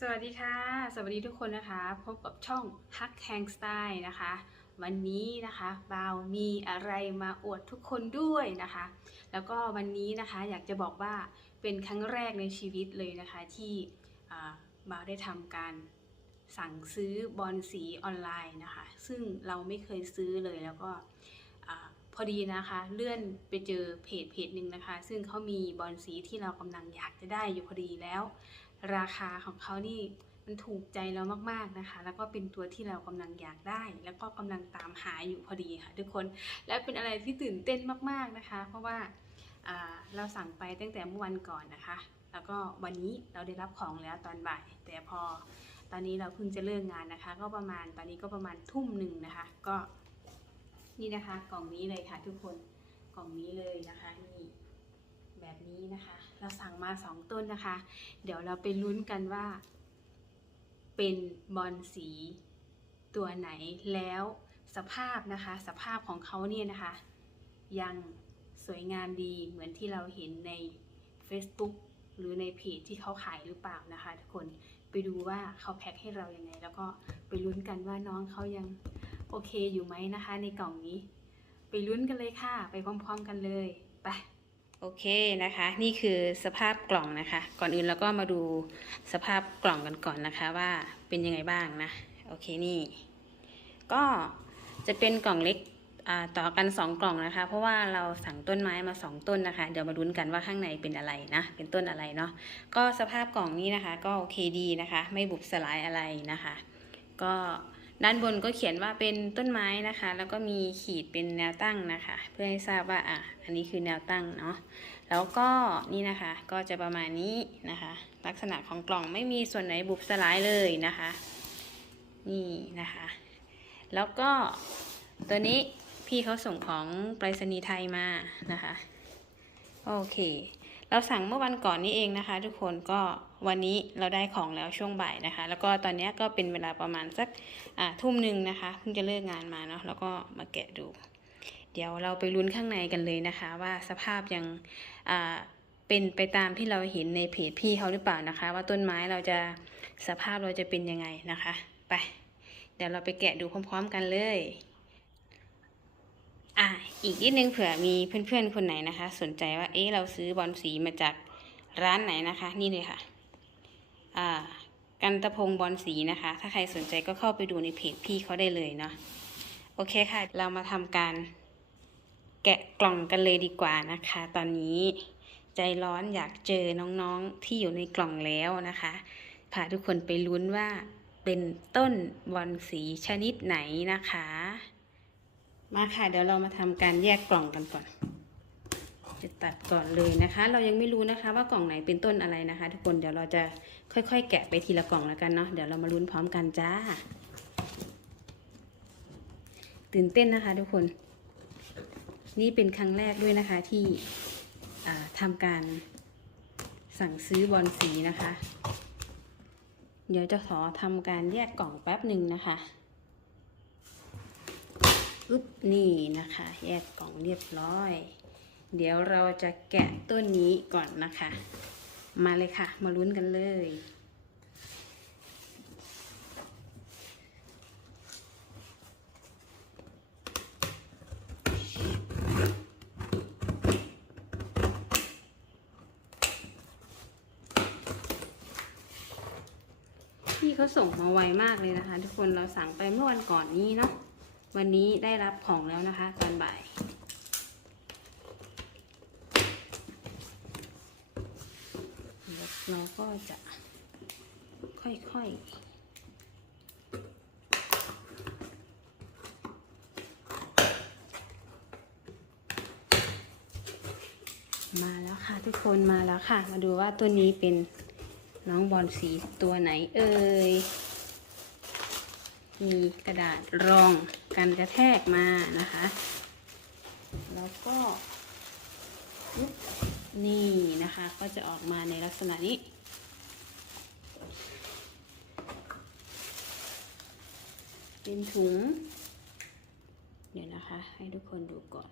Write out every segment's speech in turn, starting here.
สวัสดีค่ะ สวัสดีทุกคนนะคะ พบกับช่อง Hack Hang Style นะคะ วันนี้นะคะบาวมีอะไรมาอวดทุกคนด้วยนะคะ แล้วก็วันนี้นะคะอยากจะบอกว่าเป็นครั้งแรกในชีวิตเลยนะคะ ที่อ่าบาวได้ทำการสั่งซื้อบอลสีออนไลน์นะคะ ซึ่งเราไม่เคยซื้อเลยแล้วก็พอดีนะคะเลื่อนไปเจอเพจเพจหนึ่งนะคะ ซึ่งเขามีบอลสีที่เรากำลังอยากจะได้อยู่พอดีแล้ว ราคาของเขานี่มันถูกใจเรามากๆนะคะ แล้วก็เป็นตัวที่เรากำลังอยากได้ แล้วก็กำลังตามหาอยู่พอดีค่ะทุกคน และเป็นอะไรที่ตื่นเต้นมากๆนะคะ เพราะว่าอ่าเราสั่งไปตั้งแต่เมื่อวันก่อนนะคะ แล้วก็วันนี้เราได้รับของแล้วตอนบ่าย แต่พอตอนนี้เราเพิ่งจะเลิกงานนะคะ ก็ประมาณตอนนี้ก็ประมาณทุ่มหนึ่งนะคะ ก็นี่นะคะกล่องนี้เลยค่ะทุกคนกล่องนี้เลยนะคะนี่แบบนี้นะคะ เราสั่งมาสองต้นนะคะ เดี๋ยวเราไปลุ้นกันว่า เป็นบอลสีตัวไหนแล้วสภาพนะคะ สภาพของเขาเนี่ยนะคะ ยังสวยงามดีเหมือนที่เราเห็นใน Facebook หรือในเพจที่เขาขายหรือเปล่านะคะ ทุกคนไปดูว่าเขาแพ็คให้เรายัางไง แล้วก็ไปลุ้นกันว่าน้องเขายังโอเคอยู่ไหมนะคะ ในกล่องนี้ ไปลุ้นกันเลยค่ะ ไปพร้อม ๆ กันเลยไป โอเคนะคะ นี่คือสภาพกล่องนะคะ ก่อนอื่นเราก็มาดูสภาพกล่องกันก่อนนะคะว่าเป็นยังไงบ้างนะ โอเคนี่ ก็จะเป็นกล่องเล็กต่อกัน 2 กล่องนะคะ เพราะว่าเราสั่งต้นไม้มา 2 ต้นนะคะ เดี๋ยวมาลุ้นกันว่าข้างในเป็นอะไรนะ เป็นต้นอะไรเนาะ ก็สภาพกล่องนี้นะคะ ก็โอเคดีนะคะ ไม่บุบสลายอะไรนะคะ ก็ ด้านบนก็เขียนว่าเป็นต้นไม้นะคะ แล้วก็มีขีดเป็นแนวตั้งนะคะ เพื่อให้ทราบว่าอะอันนี้คือแนวตั้งเนาะแล้วก็นี่นะคะก็จะประมาณนี้นะคะ ลักษณะของกล่องไม่มีส่วนไหนบุบสลายเลยนะคะ นี่นะคะ แล้วก็ตัวนี้พี่เขาส่งของไปรษณีย์ไทยมานะคะ โอเค เราสั่งเมื่อวันก่อนนี้เองนะคะ ทุกคนก็วันนี้เราได้ของแล้วช่วงบ่ายนะคะ แล้วก็ตอนนี้ก็เป็นเวลาประมาณสักทุ่มหนึ่งนะคะเพิ่งจะเลิกงานมาเนาะแล้วก็มาแกะดู เดี๋ยวเราไปลุ้นข้างในกันเลยนะคะ ว่าสภาพยังเป็นไปตามที่เราเห็นในเพจพี่เขาหรือเปล่านะคะ ว่าต้นไม้เราจะสภาพเราจะเป็นยังไงนะคะ ไป เดี๋ยวเราไปแกะดูพร้อม ๆ กันเลย อะอีกนิดนึงเผื่อมีเพื่อนๆคนไหนนะคะ สนใจว่าเอ๊ะเราซื้อบอลสีมาจากร้านไหนนะคะ นี่เลยค่ะ อ่า กันตะพงบอลสีนะคะ ถ้าใครสนใจก็เข้าไปดูในเพจพี่เขาได้เลยเนาะโอเคค่ะ เรามาทำการแกะกล่องกันเลยดีกว่านะคะ ตอนนี้ใจร้อนอยากเจอน้องๆที่อยู่ในกล่องแล้วนะคะพาทุกคนไปลุ้นว่าเป็นต้นบอลสีชนิดไหนนะคะ มาค่ะเดี๋ยวเรามาทำการแยกกล่องกันก่อนจะตัดก่อนเลยนะคะ เรายังไม่รู้นะคะว่ากล่องไหนเป็นต้นอะไรนะคะ ทุกคนเดี๋ยวเราจะค่อยๆ แกะไปทีละกล่องแล้วกันเนาะเดี๋ยวเรามาลุ้นพร้อมกันจ้า ตื่นเต้นนะคะ ทุกคน นี่เป็นครั้งแรกด้วยนะคะที่อ่าทำการสั่งซื้อบอลสีนะคะ เดี๋ยวจะขอทำการแยกกล่องแป๊บหนึ่งนะคะ อึ๊บนี่นะคะ แยกกล่องเรียบร้อย เดี๋ยวเราจะแกะต้นนี้ก่อนนะคะ มาเลยค่ะ มาลุ้นกันเลยพี่เขาส่งมาไวมากเลยนะคะ ทุกคนเราสั่งไปเมื่อวันก่อนนี้เนาะ วันนี้ได้รับของแล้วนะคะตอนบ่าย เราก็จะค่อยๆมาแล้วค่ะทุกคนมาแล้วค่ะ มาดูว่าตัวนี้เป็นน้องบอลสีตัวไหนเอ่ยมีกระดาษรอง กันกระแทกมานะคะ แล้วก็นี่นะคะ ก็จะออกมาในลักษณะนี้ เป็นถุง เดี๋ยวนะคะ ให้ทุกคนดูก่อน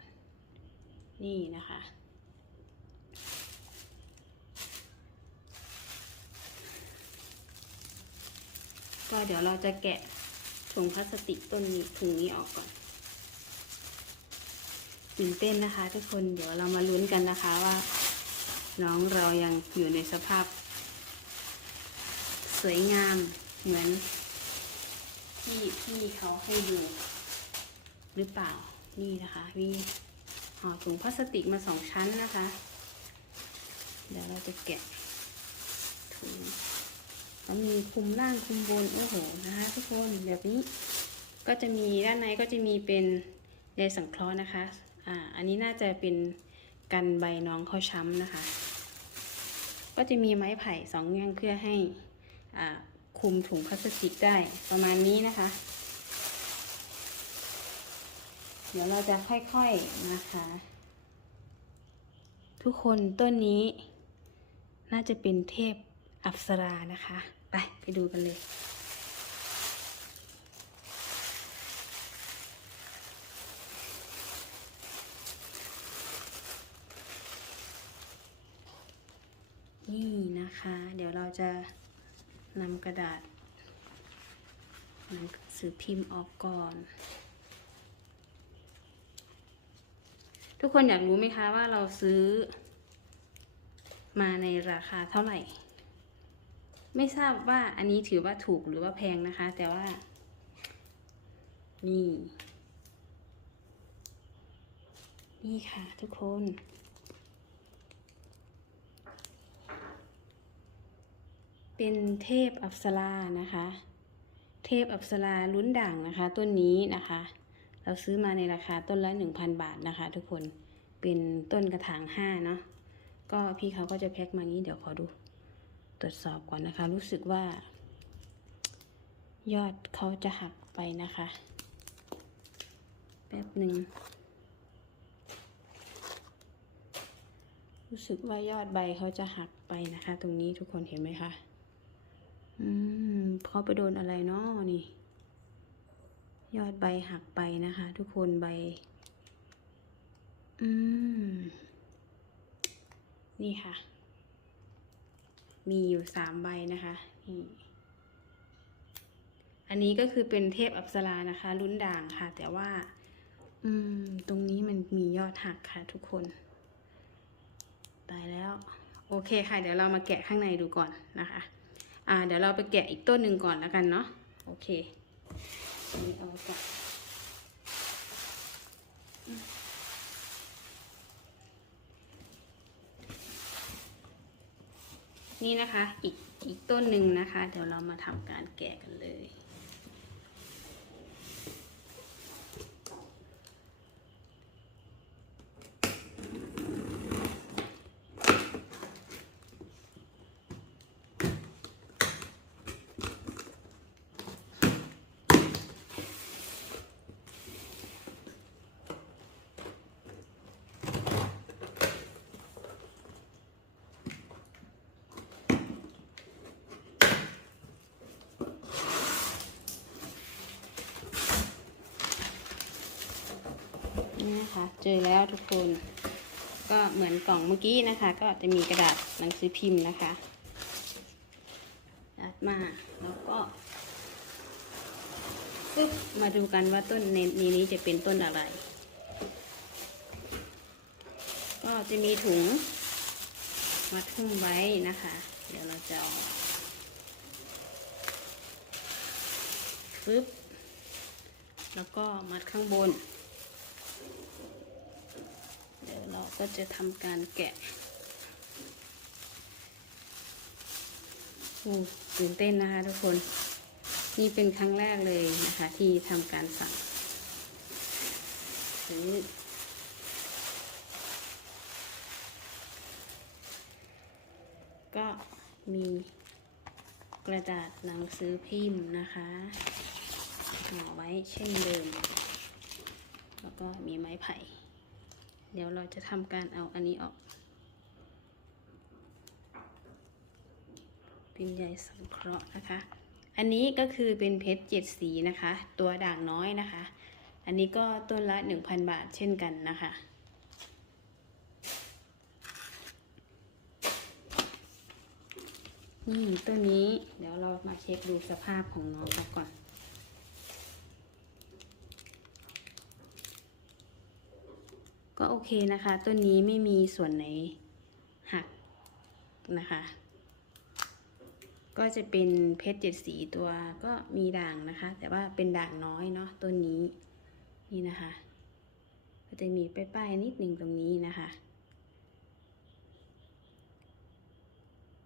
นี่นะคะก็เดี๋ยวเราจะแกะ ถุงพลาสติกต้นนี้ถุงนี้ออกก่อนตื่นเต้นนะคะ ทุกคนเดี๋ยวเรามาลุ้นกันนะคะว่า น้องเรายังอยู่ในสภาพ สวยงามเหมือนที่พี่เขาให้ดูหรือเปล่านี่นะคะมีห่อถุงพลาสติกมาสองชั้นนะคะ เดี๋ยวเราจะแกะถุง แล้วมีคุมล่างคุมบน โอ้โห นะคะทุกคนแบบนี้ ก็จะมีด้านในก็จะมีเป็นใยสังเคราะห์นะคะ อ่า อันนี้น่าจะเป็นกันใบน้องเขาช้ำนะคะ ก็จะมีไม้ไผ่สองแง่งเพื่อให้ อ่า คุมถุงพลาสติกได้ประมาณนี้นะคะ เดี๋ยวเราจะค่อยๆนะคะ ทุกคนต้นนี้น่าจะเป็นเทพ อัปสรานะคะ ไปไปดูกันเลยนี่นะคะ เดี๋ยวเราจะนำกระดาษหนังสือพิมพ์ออกก่อน ทุกคนอยากรู้ไหมคะว่าเราซื้อมาในราคาเท่าไหร่ ไม่ทราบว่าอันนี้ถือว่าถูกหรือว่าแพงนะคะ แต่ว่า นี่ นี่ค่ะทุกคน เป็นเทพอัปสรานะคะ เทพอัปสราลุ้นด่างนะคะ ต้นนี้นะคะ เราซื้อมาในราคาต้นละ 1,000 บาทนะคะ ทุกคนเป็นต้นกระถางห้าเนาะก็พี่เขาก็จะแพ็คมางี้เดี๋ยวขอดู ตรวจสอบก่อนนะคะ รู้สึกว่า ยอดเขาจะหักไปนะคะ แป๊บหนึ่ง รู้สึกว่ายอดใบเขาจะหักไปนะคะ ตรงนี้ทุกคนเห็นไหมคะ อืมเขาไปโดนอะไรเนาะนี่ ยอดใบหักไปนะคะ ทุกคนใบ อืม นี่ค่ะ มีอยู่สามใบนะคะนี่อันนี้ก็คือเป็นเทพอัปสรานะคะรุ่นด่างค่ะ แต่ว่า อืม ตรงนี้มันมียอดหักค่ะทุกคน ตายแล้ว โอเคค่ะ เดี๋ยวเรามาแกะข้างในดูก่อนนะคะ อ่า เดี๋ยวเราไปแกะอีกต้นหนึ่งก่อนแล้วกันเนาะ โอเคนนี้เอาก่อน นี่นะคะอีกอีกต้นหนึ่งนะคะ เดี๋ยวเรามาทำการแกะกันเลย นี่นะคะ เจอแล้วทุกคน ก็เหมือนกล่องเมื่อกี้นะคะ ก็จะมีกระดาษหนังสือพิมพ์นะคะยัดมาแล้วก็ปึ๊บมาดูกันว่าต้นในนี้นี้จะเป็นต้นอะไร ก็จะมีถุงมัดหุ้มไว้นะคะ เดี๋ยวเราจะเอาปึ๊บ แล้วก็มัดข้างบน เดี๋ยวเราก็จะทำการแกะอู้ตื่นเต้นนะคะทุกคน นี่เป็นครั้งแรกเลยนะคะ ที่ทำการสั่งซื้อก็มีกระดาษหนังสือพิมพ์นะคะห่อไว้เช่นเดิม แล้วก็มีไม้ไผ่ เดี๋ยวเราจะทำการเอาอันนี้ออก เป็นใยสังเคราะห์นะคะ อันนี้ก็คือเป็นเพชรเจ็ดสีนะคะ ตัวด่างน้อยนะคะ อันนี้ก็ต้นละ 1,000 บาทเช่นกันนะคะนี่ตัวนี้เดี๋ยวเรามาเช็คดูสภาพของน้องเขาก่อน ก็โอเคนะคะต้นนี้ไม่มีส่วนไหนหักนะคะ ก็จะเป็นเพชรเจ็ดสีตัวก็มีด่างนะคะ แต่ว่าเป็นด่างน้อยเนาะต้นนี้นี่นะคะ ก็จะมีป้ายๆนิดหนึ่งตรงนี้นะคะ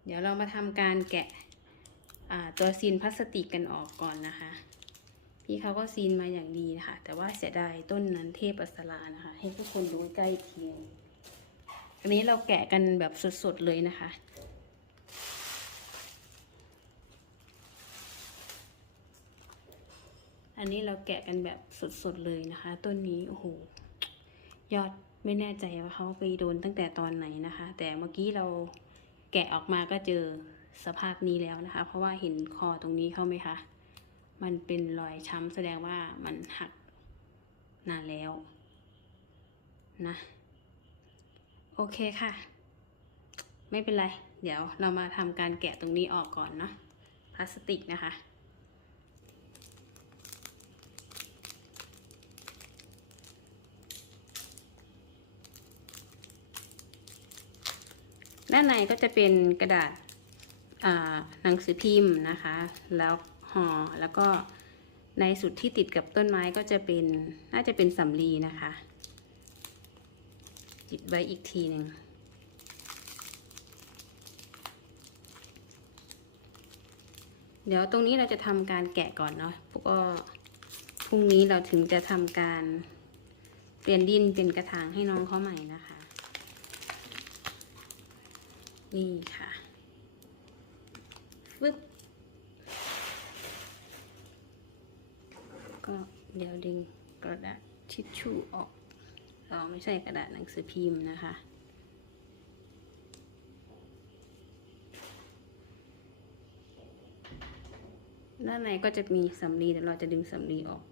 เดี๋ยวเรามาทำการแกะตัวซีนพลาสติกกันออกก่อนนะคะ พี่เขาก็ซีนมาอย่างดีนะคะ แต่ว่าเสียดายต้นนั้นเทพอัสรานะคะ ให้ทุกคนดูใกล้เคียงอันนี้เราแกะกันแบบสดๆเลยนะคะ อันนี้เราแกะกันแบบสดๆเลยนะคะ ต้นนี้โอ้โหยอดไม่แน่ใจว่าเขาไปโดนตั้งแต่ตอนไหนนะคะ แต่เมื่อกี้เราแกะออกมาก็เจอสภาพนี้แล้วนะคะ เพราะว่าเห็นคอตรงนี้เขาไหมคะ มันเป็นรอยช้ำแสดงว่ามันหักนานแล้วนะ โอเคค่ะ ไม่เป็นไร เดี๋ยวเรามาทำการแกะตรงนี้ออกก่อนเนาะพลาสติกนะคะด้านในก็จะเป็นกระดาษหนังสือพิมพ์นะคะ แล้ว ห่อแล้วก็ในสุดที่ติดกับต้นไม้ก็จะเป็นน่าจะเป็นสำลีนะคะติดไว้อีกทีหนึ่งเดี๋ยวตรงนี้เราจะทำการแกะก่อนเนาะก็พรุ่งนี้เราถึงจะทำการเปลี่ยนดินเป็นกระถางให้น้องเขาใหม่นะคะ นี่ค่ะฟึบ ก็เดี๋ยวดึงกระดาษทิชชู่ออกเราไม่ใช่กระดาษหนังสือพิมพ์นะคะด้านในก็จะมีสำลีแต่เราจะดึงสำลีออก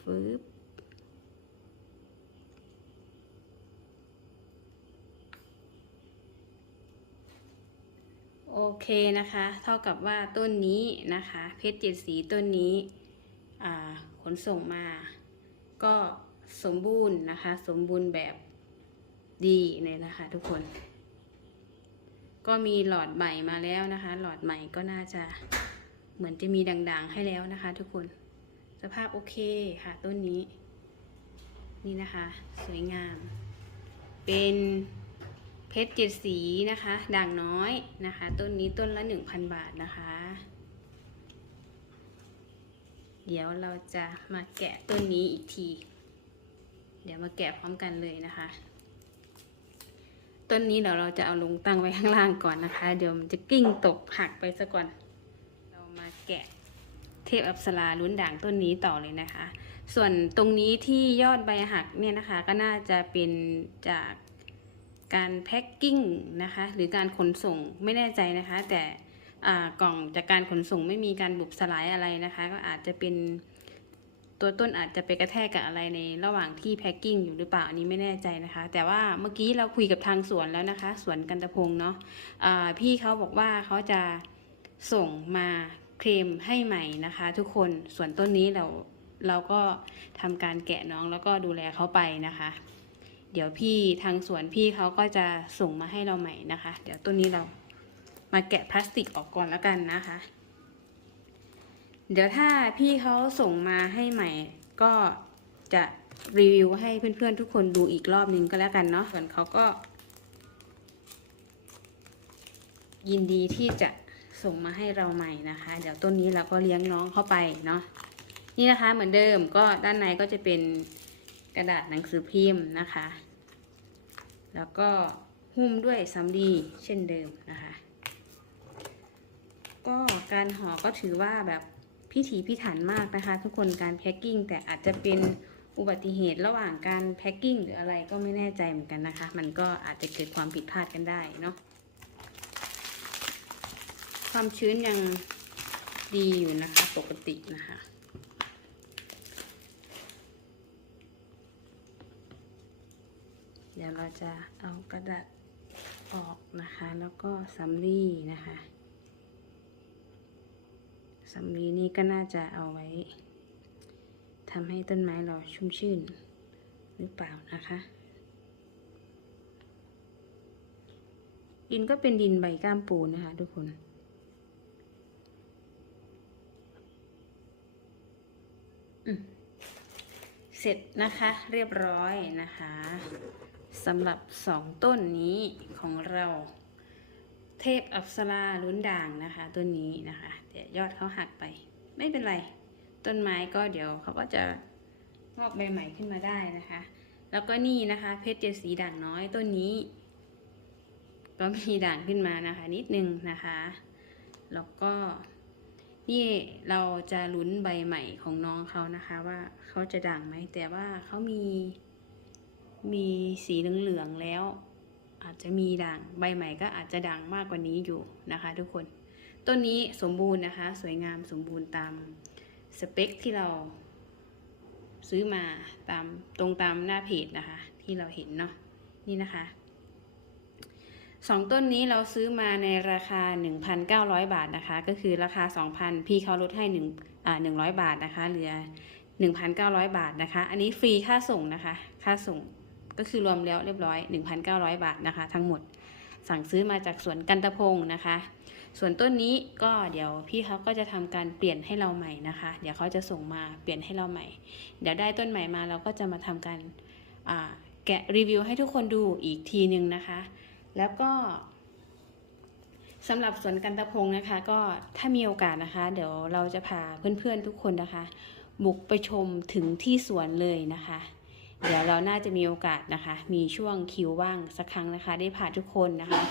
ฟึบ เคนะคะ เท่ากับว่าต้นนี้นะคะ เพชรเจ็ดสีต้นนี้ขนส่งมา ก็สมบูรณ์นะคะ สมบูรณ์แบบดีเลยนะคะทุกคน ก็มีหลอดใหม่มาแล้วนะคะ หลอดใหม่ก็น่าจะเหมือนจะมีด่างๆให้แล้วนะคะ ทุกคน สภาพโอเคค่ะต้นนี้ นี่นะคะ สวยงาม เป็น เพชรเจ็ดสีนะคะ ด่างน้อยนะคะ ต้นนี้ต้นละหนึ่งพันบาทนะคะ เดี๋ยวเราจะมาแกะต้นนี้อีกที เดี๋ยวมาแกะพร้อมกันเลยนะคะ ต้นนี้เดี๋ยวเราจะเอาลงตั้งไว้ข้างล่างก่อนนะคะ เดี๋ยวมันจะกิ้งตกหักไปซะก่อน เรามาแกะเทพอัปสราลุ้นด่างต้นนี้ต่อเลยนะคะ ส่วนตรงนี้ที่ยอดใบหักเนี่ยนะคะ ก็น่าจะเป็นจาก การแพ็คกิ้งนะคะหรือการขนส่งไม่แน่ใจนะคะ แต่กล่องจากการขนส่งไม่มีการบุบสลายอะไรนะคะ ก็อาจจะเป็นตัวต้นอาจจะไปกระแทกกับอะไรในระหว่างที่แพ็คกิ้งอยู่หรือเปล่าอันนี้ไม่แน่ใจนะคะ แต่ว่าเมื่อกี้เราคุยกับทางสวนแล้วนะคะ สวนกันตะพงเนาะะพี่เขาบอกว่าเขาจะส่งมาเคลมให้ใหม่นะคะ ทุกคนส่วนต้นนี้เราเราก็ทำการแกะน้องแล้วก็ดูแลเขาไปนะคะ เดี๋ยวพี่ทางสวนพี่เขาก็จะส่งมาให้เราใหม่นะคะ เดี๋ยวต้นนี้เรามาแกะพลาสติกออกก่อนแล้วกันนะคะ เดี๋ยวถ้าพี่เขาส่งมาให้ใหม่ ก็จะรีวิวให้เพื่อนๆทุกคนดูอีกรอบนึงก็แล้วกันเนาะส่วนเขาก็ ยินดีที่จะส่งมาให้เราใหม่นะคะ เดี๋ยวต้นนี้เราก็เลี้ยงน้องเข้าไปเนาะนี่นะคะเหมือนเดิมก็ด้านในก็จะเป็น กระดาษหนังสือพิมพ์นะคะ แล้วก็หุ้มด้วยสำลีเช่นเดิมนะคะ ก็การห่อก็ถือว่าแบบพิถีพิถันมากนะคะ ทุกคนการแพ็คกิ้งแต่อาจจะเป็นอุบัติเหตุระหว่างการแพ็คกิ้งหรืออะไรก็ไม่แน่ใจเหมือนกันนะคะ มันก็อาจจะเกิดความผิดพลาดกันได้เนาะความชื้นยังดีอยู่นะคะปกตินะคะ เดี๋ยวเราจะเอากระดาษออกนะคะ แล้วก็สำลีนะคะสำลีนี่ก็น่าจะเอาไว้ทำให้ต้นไม้เราชุ่มชื่นหรือเปล่านะคะ ดินก็เป็นดินใบก้ามปูนะคะ ทุกคนเสร็จนะคะเรียบร้อยนะคะ สำหรับสองต้นนี้ของเราเทพอัปสราลุ้นด่างนะคะต้นนี้นะคะ เดี๋ยวยอดเขาหักไป ไม่เป็นไร ต้นไม้ก็เดี๋ยวเขาก็จะงอกใบใหม่ขึ้นมาได้นะคะ แล้วก็นี่นะคะ เพชรเจสีด่างน้อยต้นนี้ ก็มีด่างขึ้นมานะคะ นิดนึงนะคะ แล้วก็นี่เราจะลุ้นใบใหม่ของน้องเขานะคะ ว่าเขาจะด่างไหมแต่ว่าเขามี มีสีเหลืองๆแล้ว อาจจะมีด่างใบใหม่ก็อาจจะด่างมากกว่านี้อยู่นะคะ ทุกคนต้นนี้สมบูรณ์นะคะ สวยงามสมบูรณ์ตามสเปคที่เราซื้อมาตามตรงตามหน้าเพจนะคะ ที่เราเห็นเนาะนี่นะคะสองต้นนี้เราซื้อมาในราคา 1,900 บาทนะคะ ก็คือราคา 2,000 พี่เขาลดให้1อ่า100 บาทนะคะ เหลือ 1,900 บาทนะคะ อันนี้ฟรีค่าส่งนะคะ ค่าส่ง ก็คือรวมแล้วเรียบร้อย 1,900 บาทนะคะ ทั้งหมดสั่งซื้อมาจากสวนกันตะพงนะคะ ส่วนต้นนี้ก็เดี๋ยวพี่เขาก็จะทำการเปลี่ยนให้เราใหม่นะคะ เดี๋ยวเขาจะส่งมาเปลี่ยนให้เราใหม่ เดี๋ยวได้ต้นใหม่มาเราก็จะมาทำการแกะรีวิวให้ทุกคนดูอีกทีหนึ่งนะคะ แล้วก็สำหรับสวนกันตะพงนะคะ ก็ถ้ามีโอกาสนะคะ เดี๋ยวเราจะพาเพื่อนๆทุกคนนะคะ บุกไปชมถึงที่สวนเลยนะคะ เดี๋ยวเราน่าจะมีโอกาสนะคะ มีช่วงคิวว่างสักครั้งนะคะ ได้พาทุกคนนะคะ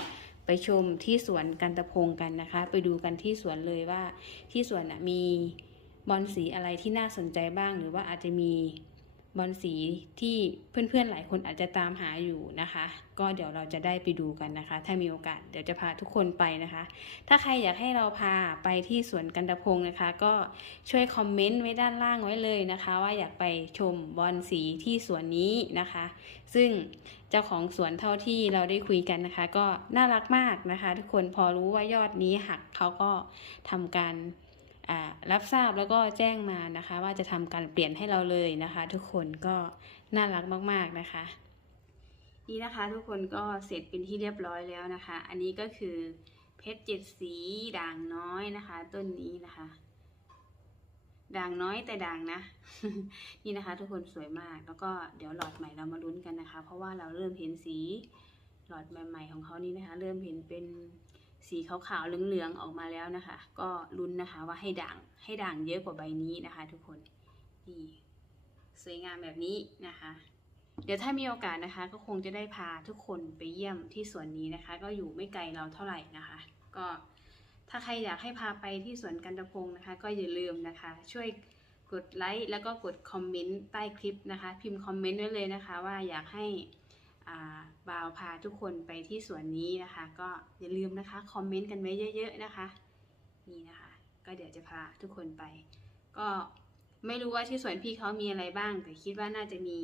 ไปชมที่สวนกันตะพงกันนะคะ ไปดูกันที่สวนเลยว่าที่สวนน่ะมีบอลสีอะไรที่น่าสนใจบ้าง หรือว่าอาจจะมี บอลสีที่เพื่อนๆหลายคนอาจจะตามหาอยู่นะคะ ก็เดี๋ยวเราจะได้ไปดูกันนะคะ ถ้ามีโอกาสเดี๋ยวจะพาทุกคนไปนะคะ ถ้าใครอยากให้เราพาไปที่สวนกันตะพงนะคะ ก็ช่วยคอมเมนต์ไว้ด้านล่างไว้เลยนะคะ ว่าอยากไปชมบอลสีที่สวนนี้นะคะ ซึ่งเจ้าของสวนเท่าที่เราได้คุยกันนะคะ ก็น่ารักมากนะคะ ทุกคนพอรู้ว่ายอดนี้หักเขาก็ทำการ รับทราบแล้วก็แจ้งมานะคะ ว่าจะทำการเปลี่ยนให้เราเลยนะคะ ทุกคนก็น่ารักมาก ๆนะคะ นี่นะคะทุกคนก็เสร็จเป็นที่เรียบร้อยแล้วนะคะ อันนี้ก็คือเพชรเจ็ดสีด่างน้อยนะคะ ต้นนี้นะคะ ด่างน้อยแต่ด่างนะ นี่นะคะ ทุกคนสวยมากแล้วก็เดี๋ยวหลอดใหม่เรามาลุ้นกันนะคะ เพราะว่าเราเริ่มเห็นสีหลอดใหม่ ๆ ของเขานี่นะคะ เริ่มเห็นเป็น สีขาวๆเหลืองๆออกมาแล้วนะคะ ก็ลุ้นนะคะว่าให้ด่างให้ด่างเยอะกว่าใบนี้นะคะ ทุกคนนี่สวยงามแบบนี้นะคะ เดี๋ยวถ้ามีโอกาสนะคะ ก็คงจะได้พาทุกคนไปเยี่ยมที่สวนนี้นะคะ ก็อยู่ไม่ไกลเราเท่าไหร่นะคะ ก็ถ้าใครอยากให้พาไปที่สวนกันตะพงนะคะ ก็อย่าลืมนะคะ ช่วยกดไลค์แล้วก็กดคอมเมนต์ใต้คลิปนะคะ พิมพ์คอมเมนต์ไว้เลยนะคะ ว่าอยากให้ บ่าวพาทุกคนไปที่สวนนี้นะคะ ก็อย่าลืมนะคะคอมเมนต์กันไว้เยอะ ๆ นะคะ นี่นะคะ ก็เดี๋ยวจะพาทุกคนไป ก็ไม่รู้ว่าที่สวนพี่เขามีอะไรบ้าง แต่คิดว่าน่าจะมี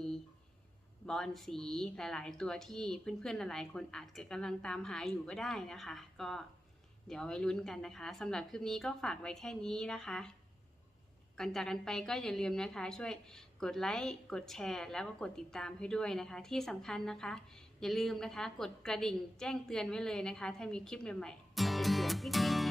บอลสีหลาย ๆ ตัวที่เพื่อนๆหลายๆคนอาจจะกำลังตามหาอยู่ก็ได้นะคะ ก็เดี๋ยวไว้ลุ้นกันนะคะสำหรับคลิปนี้ก็ฝากไว้แค่นี้นะคะ ก่อนจากกันไปก็อย่าลืมนะคะ ช่วยกดไลค์กดแชร์ แล้วก็กดติดตามให้ด้วยนะคะ ที่สำคัญนะคะ อย่าลืมนะคะ กดกระดิ่งแจ้งเตือนไว้เลยนะคะ ถ้ามีคลิปใหม่ๆ